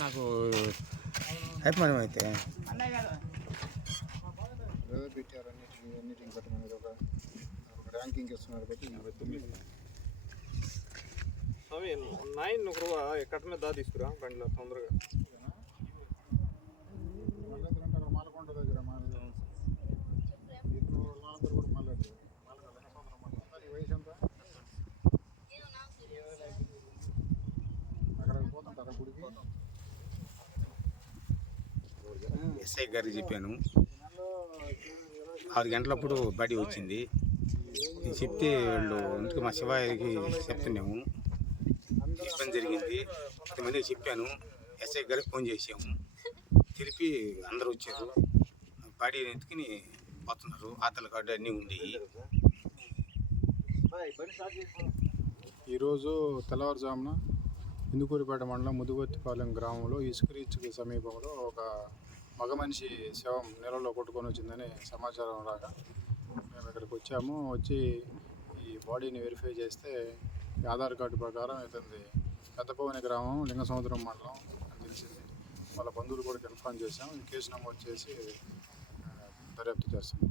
నాకు అభిమానం అయితే ఏదో పెట్టారు అన్నిటికీ అన్నిటికి పెట్టమని ఒక ఒక ర్యాంకింగ్ ఇస్తున్నారు పెట్టి ఇంకా తొమ్మిది స్వామి నైన్ ఒక ఎక్కడ మీద దా తీసుకురా బండిలో తొందరగా మళ్ళీ ఎదురంటే అక్కడ మాలకొండ దగ్గర మాల ఇప్పుడు వాళ్ళందరూ ఎస్ఐ గారికి చెప్పాను. ఆరు గంటలప్పుడు బడి వచ్చింది. నేను చెప్తే వాళ్ళు ఇంటికి మా శివారికి చెప్తున్నాము. చెప్పడం జరిగింది. పది చెప్పాను. ఎస్ఐ గారికి ఫోన్ చేసాము తెలిపి అందరూ వచ్చారు. బాడీ ఎత్తుకుని పోతున్నారు. ఆతల కార్డు అన్నీ ఉండేవి ఈరోజు తెల్లవారుజామున ఇందుకూరిపేట మండలం ముదుగొత్తిపాలెం గ్రామంలో ఇసుక రీచ్కి సమీపంలో ఒక మగ మనిషి శవం నీళ్ళలో కొట్టుకొని వచ్చిందని సమాచారం రాగా మేము ఇక్కడికి వచ్చాము. వచ్చి ఈ బాడీని వెరిఫై చేస్తే ఈ ఆధార్ కార్డు ప్రకారం ఇతనిది పెద్దపవని గ్రామం లింగసముద్రం మండలం అని తెలిసింది. వాళ్ళ బంధువులు కూడా ఇన్ఫార్మ్ చేశాం కేసు నమోదు చేసి దర్యాప్తు చేస్తాం